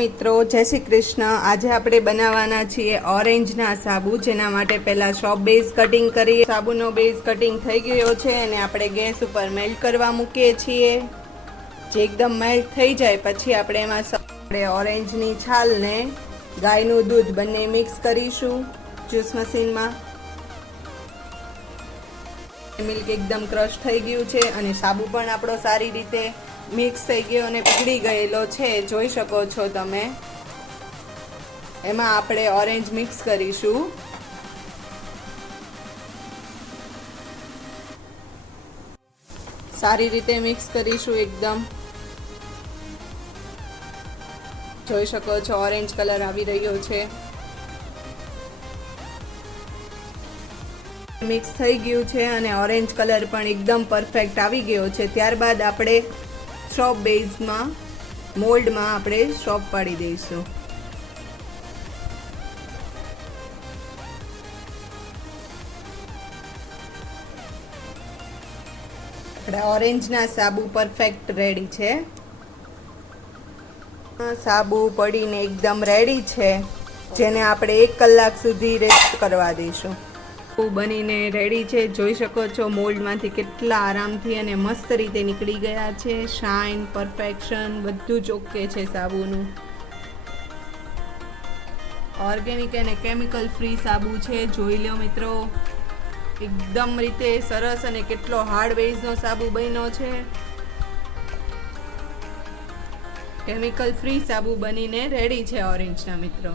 મિત્રો, જય શ્રી કૃષ્ણ। આજે આપણે બનાવવાના છીએ ઓરેન્જના સાબુ, જેના માટે પહેલા શોપ બેઝ કટિંગ કરીએ। સાબુનો બેઝ કટિંગ થઈ ગયો છે અને આપણે ગેસ ઉપર મેલ્ટ કરવા મૂકીએ છીએ। જે એકદમ મેલ્ટ થઈ જાય પછી આપણે એમાં ઓરેન્જની છાલને ગાયનું દૂધ બંને મિક્સ કરીશું જ્યુસ મશીનમાં। મિલ્ક એકદમ ક્રશ થઈ ગયું છે અને સાબુ પણ આપણો સારી રીતે મિક્સ થઈ ગયો અને પીગળી ગયેલો છે, જોઈ શકો છો તમે। એમાં આપણે ઓરેન્જ મિક્સ કરીશું। સારી રીતે મિક્સ કરીશું એકદમ। જોઈ શકો છો ઓરેન્જ કલર આવી રહ્યો છે। મિક્સ થઈ ગયું છે અને ઓરેન્જ કલર પણ એકદમ પરફેક્ટ આવી ગયો છે। ત્યારબાદ આપણે શોપ બેઝમાં મોલ્ડમાં આપણે શોપ પાડી દઈશું। આપણે ઓરેન્જના સાબુ પરફેક્ટ રેડી છે। સાબુ પડીને એકદમ રેડી છે, જેને આપણે 1 કલાક સુધી રેસ્ટ કરવા દઈશું। બનીને રેડી છે, જોઈ શકો છો મોલ્ડમાંથી કેટલા આરામથી અને મસ્ત રીતે નીકળી ગયા છે। શાઇન, પરફેક્શન બધું જ ઓકે છે સાબુનું। ઓર્ગેનિક અને કેમિકલ ફ્રી સાબુ છે, જોઈ લો મિત્રો। એકદમ રીતે સરસ અને કેટલો હાર્ડ બેઝનો સાબુ બન્યો છે। કેમિકલ ફ્રી સાબુ બનીને રેડી છે ઓરેન્જના મિત્રો।